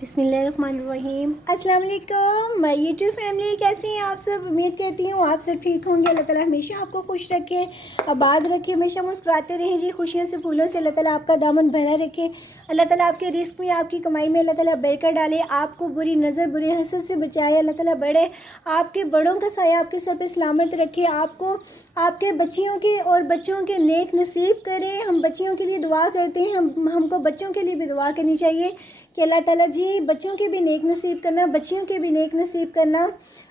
बिस्मिल्लाहिर्रहमानिर्रहीम। अस्सलाम वालेकुम माय यूट्यूब फैमिली, कैसे हैं आप सब। उम्मीद करती हूँ आप सब ठीक होंगे। अल्लाह ताला हमेशा आपको खुश रखे, आबाद रखे, हमेशा मुस्कुराते रहें जी। खुशियों से फूलों से अल्लाह ताला आपका दामन भरा रखे। अल्लाह ताला आपके रिस्क में, आपकी कमाई में अल्लाह ताला बरकत डाले, आपको बुरी नज़र बुरे हसद से बचाए। अल्लाह ताला बड़े आपके बड़ों का साया आपके सर पे सलामत रखे, आपको आपके बच्चियों के और बच्चों के नेक नसीब करें। हम बच्चियों के लिए दुआ करते हैं, हमको बच्चों के लिए भी दुआ करनी चाहिए कि अल्लाह ताला जी बच्चों के भी नेक नसीब करना, बच्चियों के भी नेक नसीब करना।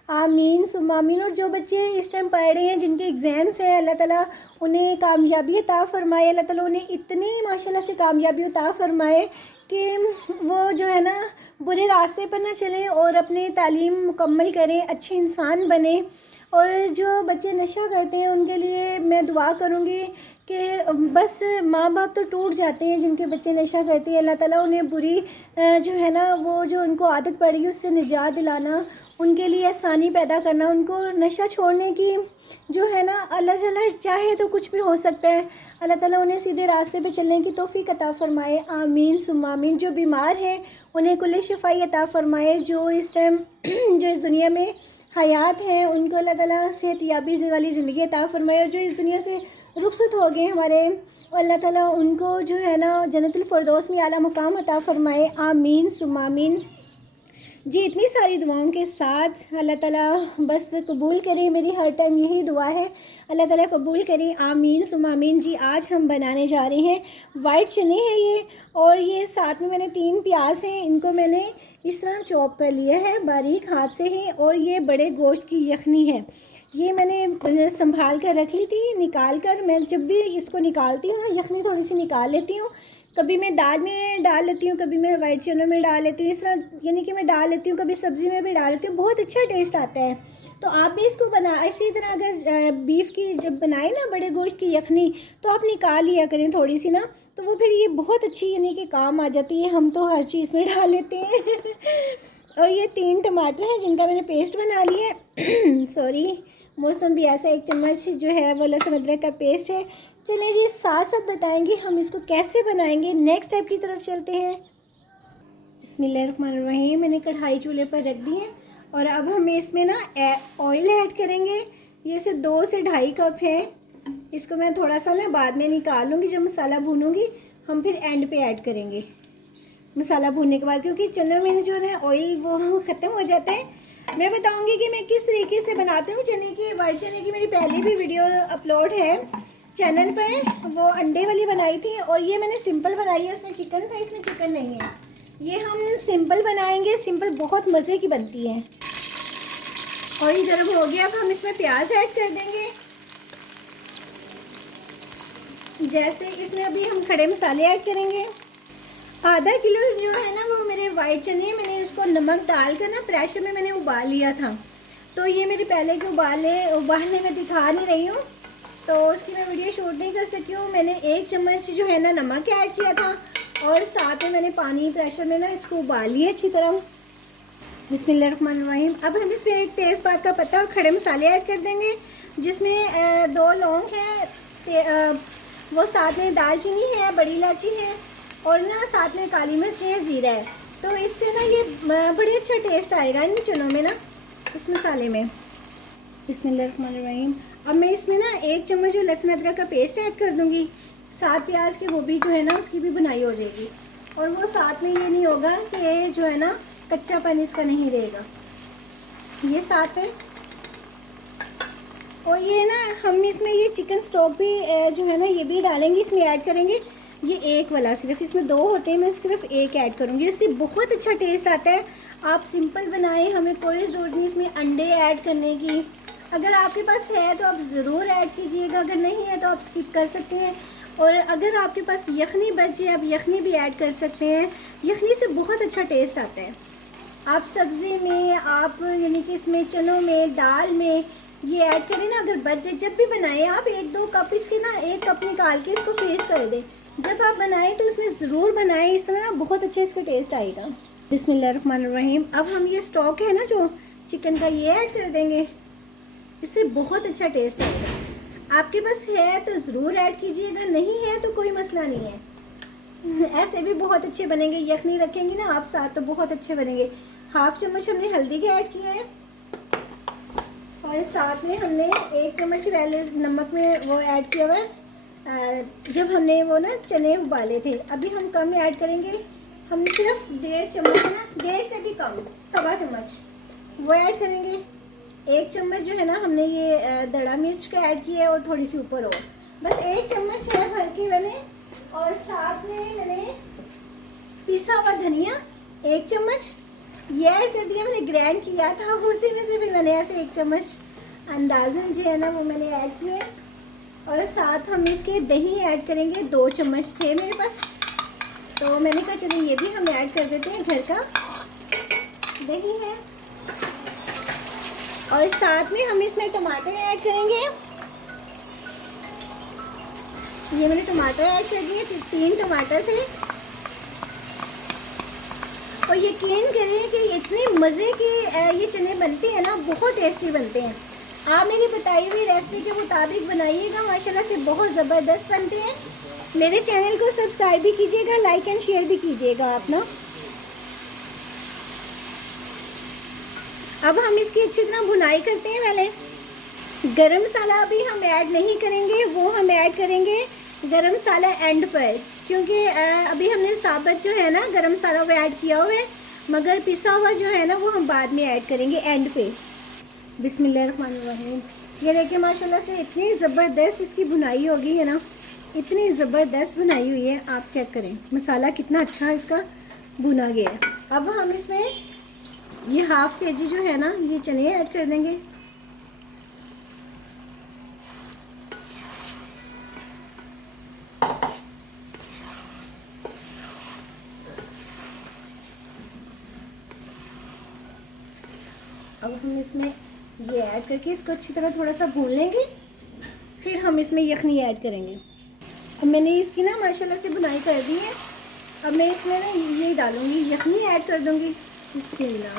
आमीन सुम्मा आमीन। और जो बच्चे इस टाइम पढ़ रहे हैं, जिनके एग्ज़ाम्स हैं, अल्लाह ताला उन्हें कामयाबी अता फ़रमाए। अल्लाह ताला उन्हें इतनी माशाल्लाह से कामयाबी अता फ़रमाए कि वो जो है ना बुरे रास्ते पर ना चलें और अपनी तालीम मुकम्मल करें, अच्छे इंसान बने। और जो बच्चे नशा करते हैं उनके लिए मैं दुआ करूँगी कि बस माँ बाप तो टूट जाते हैं जिनके बच्चे नशा करते हैं। अल्लाह ताला उन्हें बुरी जो है ना वो जो उनको आदत पड़ी उससे निजात दिलाना, उनके लिए आसानी पैदा करना, उनको नशा छोड़ने की जो है ना अल्लाह ताला चाहे तो कुछ भी हो सकता है। अल्लाह ताला उन्हें सीधे रास्ते पे चलने की तौफीक अता फ़रमाए। आमीन सुम्मा आमीन। जो बीमार हैं उन्हें कुल्ले शिफाई अता फ़रमाए। जो इस टाइम जो इस दुनिया में हयात हैं उनको अल्लाह ताला सेहत याबी वाली ज़िंदगी अता फ़रमाए। और जो इस दुनिया से रुखसत हो गए हमारे, अल्लाह ताला उनको जो है ना जन्नतुल फ़िरदौस में आला मुकाम अता फ़रमाए। आमीन सुम्मा आमीन जी। इतनी सारी दुआओं के साथ अल्लाह ताला बस कबूल करे, मेरी हर टाइम यही दुआ है, अल्लाह ताला कबूल करे। आमीन सुम्मा आमीन जी। आज हम बनाने जा रहे हैं वाइट चने हैं ये, और ये साथ में मैंने 3 प्याज हैं, इनको मैंने इस तरह चॉप कर लिया है बारीक हाथ से ही। और ये बड़े गोश्त की यखनी है, ये मैंने संभाल कर रख ली थी, निकाल कर। मैं जब भी इसको निकालती हूँ ना यखनी थोड़ी सी निकाल लेती हूँ, कभी मैं दाल में डाल लेती हूँ, कभी मैं वाइट चनों में डाल लेती हूँ, इस तरह यानी कि मैं डाल लेती हूँ, कभी सब्ज़ी में भी डाल लेती हूँ। बहुत अच्छा टेस्ट आता है। तो आप भी इसको बना इसी तरह अगर बीफ की जब बनाए ना बड़े गोश्त की यखनी, तो आप निकाल लिया करें थोड़ी सी ना, तो वो फिर ये बहुत अच्छी यानी कि काम आ जाती है। हम तो हर चीज़ में डाल लेते हैं और ये 3 टमाटर हैं जिनका मैंने पेस्ट बना लिया है सॉरी, मौसम भी ऐसा। 1 चम्मच जो है वो लहसुन अदरक का पेस्ट है। चलिए जी साथ साथ बताएंगे हम इसको कैसे बनाएंगे। नेक्स्ट स्टेप की तरफ चलते हैं। बिस्मिल्लाहिर्रहमानिर्रहीम। मैंने कढ़ाई चूल्हे पर रख दी है और अब हम इसमें ना ऑयल ऐड करेंगे। ये से 2 से 2.5 कप है। इसको मैं थोड़ा सा ना बाद में निकाल लूँगी, जब मसाला भूनूँगी हम फिर एंड पे ऐड करेंगे मसाला भूनने के बाद, क्योंकि चने में जो है ऑयल वो ख़त्म हो जाता है। मैं बताऊंगी कि मैं किस तरीके से बनाती हूँ चने की, वाइट चने की। मेरी पहले भी वीडियो अपलोड है चैनल पर, वो अंडे वाली बनाई थी, और ये मैंने सिंपल बनाई है, उसमें चिकन था, इसमें चिकन नहीं है। ये हम सिंपल बनाएंगे, सिंपल बहुत मज़े की बनती है। और ये गर्म हो गया, अब हम इसमें प्याज ऐड कर देंगे। जैसे इसमें अभी हम खड़े मसाले ऐड करेंगे। आधा किलो जो है ना वो मेरे वाइट चने, मैंने उसको नमक डालकर ना प्रेशर में मैंने उबाल लिया था। तो ये मेरे पहले के उबालने में दिखा नहीं रही हूँ, तो उसकी मैं वीडियो शूट नहीं कर सकी हूँ। मैंने 1 चम्मच जो है ना नमक ऐड किया था, और साथ में मैंने पानी प्रेशर में ना इसको उबाल लिया अच्छी तरह। बिस्मिल्लाहिर्रहमानिर्रहीम। अब हम इसमें 1 तेज़पात का पत्ता और खड़े मसाले ऐड कर देंगे, जिसमें 2 लौंग हैं, वो साथ में दालचीनी है, बड़ी इलायची है, और ना साथ में काली मिर्च है, ज़ीरा है। तो इससे ना ये बड़ी अच्छा टेस्ट आएगा इन चनों में ना, इस मसाले में। बिस्मिल्लाहिर्रहमानिर्रहीम। अब मैं इसमें ना 1 चम्मच जो लहसुन अदरक का पेस्ट ऐड कर दूँगी। 7 प्याज के वो भी जो है ना उसकी भी बुनाई हो जाएगी, और वो साथ में ये नहीं होगा कि जो है ना कच्चापन इसका नहीं रहेगा, ये साथ है। और ये ना हम इसमें ये चिकन स्टॉक भी जो है ना ये भी डालेंगे, इसमें ऐड करेंगे। ये 1 वाला, सिर्फ इसमें 2 होते हैं, मैं सिर्फ 1 ऐड करूँगी, इससे बहुत अच्छा टेस्ट आता है। आप सिंपल बनाएं, हमें कोई ज़रूरत नहीं इसमें अंडे ऐड करने की। अगर आपके पास है तो आप ज़रूर ऐड कीजिएगा, अगर नहीं है तो आप स्किप कर सकते हैं। और अगर आपके पास यखनी बच जाए, आप यखनी भी ऐड कर सकते हैं। यखनी से बहुत अच्छा टेस्ट आता है। आप सब्ज़ी में, आप यानी कि इसमें चनों में, दाल में ये ऐड करें ना, अगर बच जाए। जब भी बनाएं आप 1-2 कप इसके ना 1 कप निकाल के इसको फ्रीज कर दें। जब आप बनाएं तो इसमें ज़रूर बनाएं, इस तरह ना बहुत अच्छा इसका टेस्ट आएगा। बिस्मिल्लाहिर्रहमानिर्रहीम। अब हम ये स्टॉक है ना जो चिकन का, ये ऐड कर देंगे, इससे बहुत अच्छा टेस्ट आएगा। आपके पास है तो ज़रूर ऐड कीजिएगा, नहीं है तो कोई मसला नहीं है। ऐसे भी बहुत अच्छे बनेंगे, यखनी रखेंगी ना आप साथ तो बहुत अच्छे बनेंगे। हाफ चम्मच हमने हल्दी के ऐड किया है और साथ में हमने 1 चम्मच पहले नमक में वो ऐड किया हुआ है जब हमने वो ना चने उबाले थे। अभी हम कम ऐड करेंगे, हमने सिर्फ 1.5 चम्मच है ना, 1.5 से भी कम, 1.25 चम्मच वो ऐड करेंगे। 1 चम्मच जो है ना हमने ये दड़ा मिर्च का ऐड किया है और थोड़ी सी ऊपर और बस 1 चम्मच है भर के मैंने। और साथ में मैंने पिसा हुआ धनिया 1 चम्मच ये ऐड कर दिया, मैंने ग्राइंड किया था उसी में से भी मैंने ऐसे 1 चम्मच अंदाजन जो है ना वो मैंने ऐड किया। और साथ हम इसके दही ऐड करेंगे, 2 चम्मच थे मेरे पास तो मैंने कहा चलिए ये भी हम ऐड कर देते हैं, घर का दही है। और साथ में हम इसमें टमाटर ऐड करेंगे, ये मैंने टमाटर ऐड कर दिए, 3 टमाटर थे। और यकीन करिए कि इतने मज़े के ये चने बनते हैं ना, बहुत टेस्टी बनते हैं। आप मेरी बताई हुई रेसिपी के मुताबिक बनाइएगा, माशाल्लाह से बहुत ज़बरदस्त बनते हैं। मेरे चैनल को सब्सक्राइब भी कीजिएगा, लाइक एंड शेयर भी कीजिएगा आप ना। अब हम इसकी अच्छी तरह भुनाई करते हैं। पहले गरम मसाला अभी हम ऐड नहीं करेंगे, वो हम ऐड करेंगे गरम मसाला एंड पर, क्योंकि अभी हमने साबुत जो है ना गरम मसाला वो ऐड किया हुआ है, मगर पिसा हुआ जो है ना वो हम बाद में ऐड करेंगे एंड पे। बिस्मिल्लाहिर्रहमानिर्रहीम। ये देखिए माशाल्लाह से इतनी ज़बरदस्त इसकी बुनाई हो गई है ना, इतनी ज़बरदस्त बुनाई हुई है, आप चेक करें मसाला कितना अच्छा इसका भुना गया है। अब हम इसमें ये हाफ केजी जो है ना ये चने ऐड कर देंगे। अब हम इसमें ये ऐड करके इसको अच्छी तरह थोड़ा सा भून लेंगे, फिर हम इसमें यखनी ऐड करेंगे। अब मैंने इसकी ना माशाल्लाह से बुनाई कर दी है, अब मैं इसमें ना ये डालूंगी, यखनी ऐड कर दूंगी। बिस्मिल्लाह।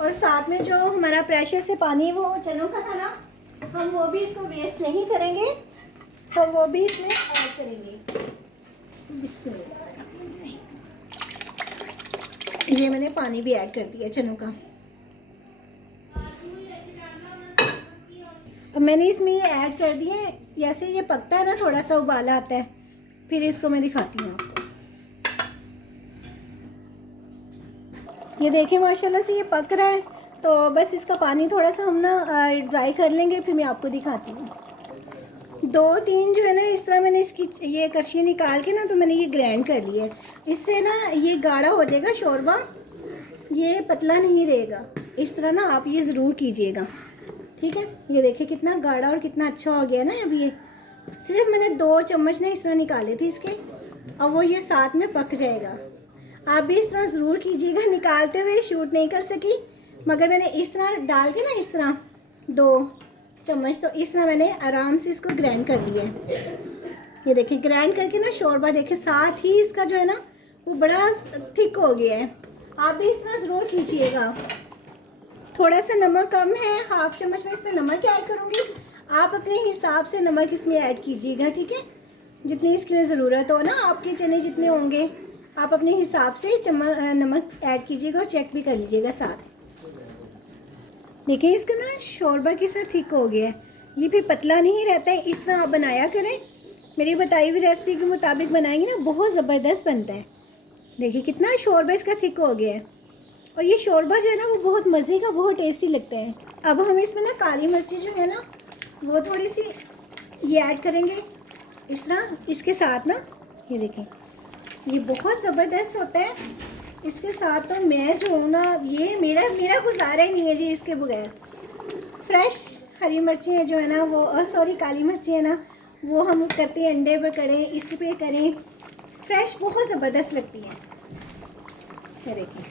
और साथ में जो हमारा प्रेशर से पानी वो चनों का था ना, हम वो भी इसको वेस्ट नहीं करेंगे, तो वो भी इसमें ऐड करेंगे। ये मैंने पानी भी ऐड कर दिया चनों का। अब मैंने इसमें ये ऐड कर दिए, जैसे ये पकता है ना थोड़ा सा उबाला आता है, फिर इसको मैं दिखाती हूँ आपको। ये देखिए माशाल्लाह से ये पक रहा है, तो बस इसका पानी थोड़ा सा हम ना ड्राई कर लेंगे, फिर मैं आपको दिखाती हूँ। 2-3 जो है ना इस तरह मैंने इसकी ये कड़छी निकाल के ना तो मैंने ये ग्राइंड कर लिया है, इससे ना ये गाढ़ा हो जाएगा शोरबा, ये पतला नहीं रहेगा। इस तरह ना आप ये ज़रूर कीजिएगा, ठीक है। ये देखिए कितना गाढ़ा और कितना अच्छा हो गया ना। अब ये सिर्फ मैंने 2 चम्मच ना इस तरह निकाले थे इसके, अब वो ये साथ में पक जाएगा। आप भी इस तरह ज़रूर कीजिएगा। निकालते हुए शूट नहीं कर सकी, मगर मैंने इस तरह डाल के ना इस तरह 2 चम्मच तो इस तरह मैंने आराम से इसको ग्राइंड कर लिया है। ये देखिए ग्राइंड करके ना शोरबा देखिए साथ ही इसका जो है ना वो बड़ा थिक हो गया है। आप भी इस तरह ज़रूर कीजिएगा। थोड़ा सा नमक कम है, हाफ चम्मच में इसमें नमक ऐड करूँगी, आप अपने हिसाब से नमक इसमें ऐड कीजिएगा, ठीक है। जितनी इसकी ज़रूरत हो ना, आपके चने जितने होंगे आप अपने हिसाब से नमक ऐड कीजिएगा और चेक भी कर लीजिएगा साथ। देखिए इसका ना शोरबा के साथ थिक हो गया है, ये फिर पतला नहीं रहता है। इस तरह आप बनाया करें, मेरी बताई हुई रेसिपी के मुताबिक बनाएंगे ना बहुत ज़बरदस्त बनता है। देखिए कितना शोरबा इसका थिक हो गया है, और ये शोरबा जो है ना वो बहुत मज़े का, बहुत टेस्टी लगता है। अब हम इसमें ना काली मिर्ची जो है ना वो थोड़ी सी ये ऐड करेंगे इस तरह इसके साथ ना। ये देखें ये बहुत ज़बरदस्त होता है इसके साथ। तो मैं जो हूँ ना ये मेरा गुजारा ही नहीं है जी इसके बगैर। फ्रेश हरी मिर्ची है जो है ना वो सॉरी काली मिर्ची है ना वो हम करते हैं अंडे पे करें, इस पे करें, फ्रेश बहुत ज़बरदस्त लगती है। ये देखिए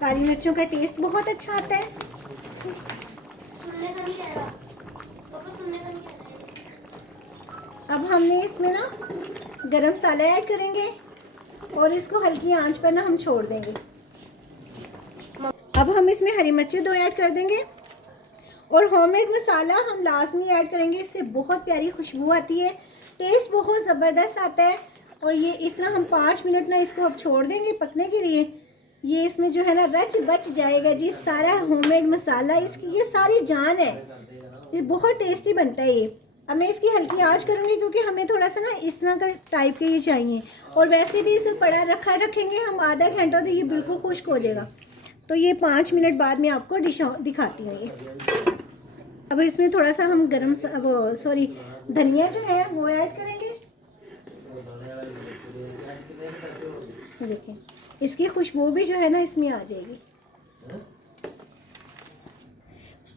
काली मिर्चों का टेस्ट बहुत अच्छा आता है। अब हमने इसमें ना गरम मसाला ऐड करेंगे और इसको हल्की आंच पर ना हम छोड़ देंगे। अब हम इसमें हरी मिर्ची 2 ऐड कर देंगे और होममेड मसाला हम लाजमी ऐड करेंगे, इससे बहुत प्यारी खुशबू आती है, टेस्ट बहुत ज़बरदस्त आता है। और ये इस तरह हम 5 मिनट ना इसको अब छोड़ देंगे पकने के लिए। ये इसमें जो है ना रच बच जाएगा जी सारा होममेड मसाला, इसकी ये सारी जान है, ये बहुत टेस्टी बनता है ये। अब मैं इसकी हल्की आंच करूँगी क्योंकि हमें थोड़ा सा ना इस तरह का टाइप के ये चाहिए। और वैसे भी इसे पड़ा रखेंगे हम आधा घंटा तो ये बिल्कुल खुश्क हो जाएगा। तो ये 5 मिनट बाद मैं आपको डिश दिखाती हूँ ये। अब इसमें थोड़ा सा हम धनिया जो है वो ऐड करेंगे। देखिए इसकी खुशबू भी जो है ना इसमें आ जाएगी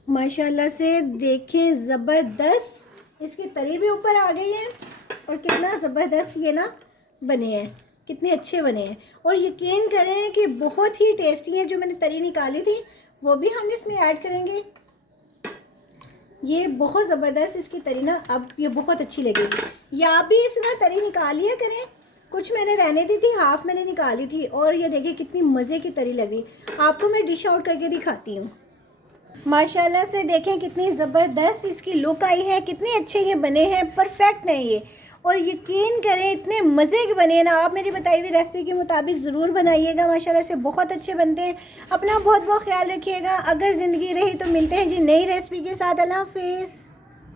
माशाल्लाह से। देखें ज़बरदस्त इसकी तरी भी ऊपर आ गई है और कितना ज़बरदस्त ये ना बने हैं, कितने अच्छे बने हैं। और यकीन करें कि बहुत ही टेस्टी है। जो मैंने तरी निकाली थी वो भी हम इसमें ऐड करेंगे। ये बहुत ज़बरदस्त इसकी तरी ना अब ये बहुत अच्छी लगेगी। या आप भी इस ना तरी निकालिए करें, कुछ मैंने रहने दी थी, हाफ़ मैंने निकाली थी। और ये देखिए कितनी मज़े की तरी लगी। आपको मैं डिश आउट करके दिखाती हूँ। माशाल्लाह से देखें कितनी ज़बरदस्त इसकी लुक आई है, कितने अच्छे ये बने हैं, परफेक्ट हैं ये। और यकीन करें इतने मज़े के बने हैं ना। आप मेरी बताई हुई रेसिपी के मुताबिक ज़रूर बनाइएगा, माशाल्लाह से बहुत अच्छे बनते हैं। अपना बहुत बहुत ख्याल रखिएगा। अगर ज़िंदगी रही तो मिलते हैं जी नई रेसिपी के साथ। अल्लाह हाफिज़।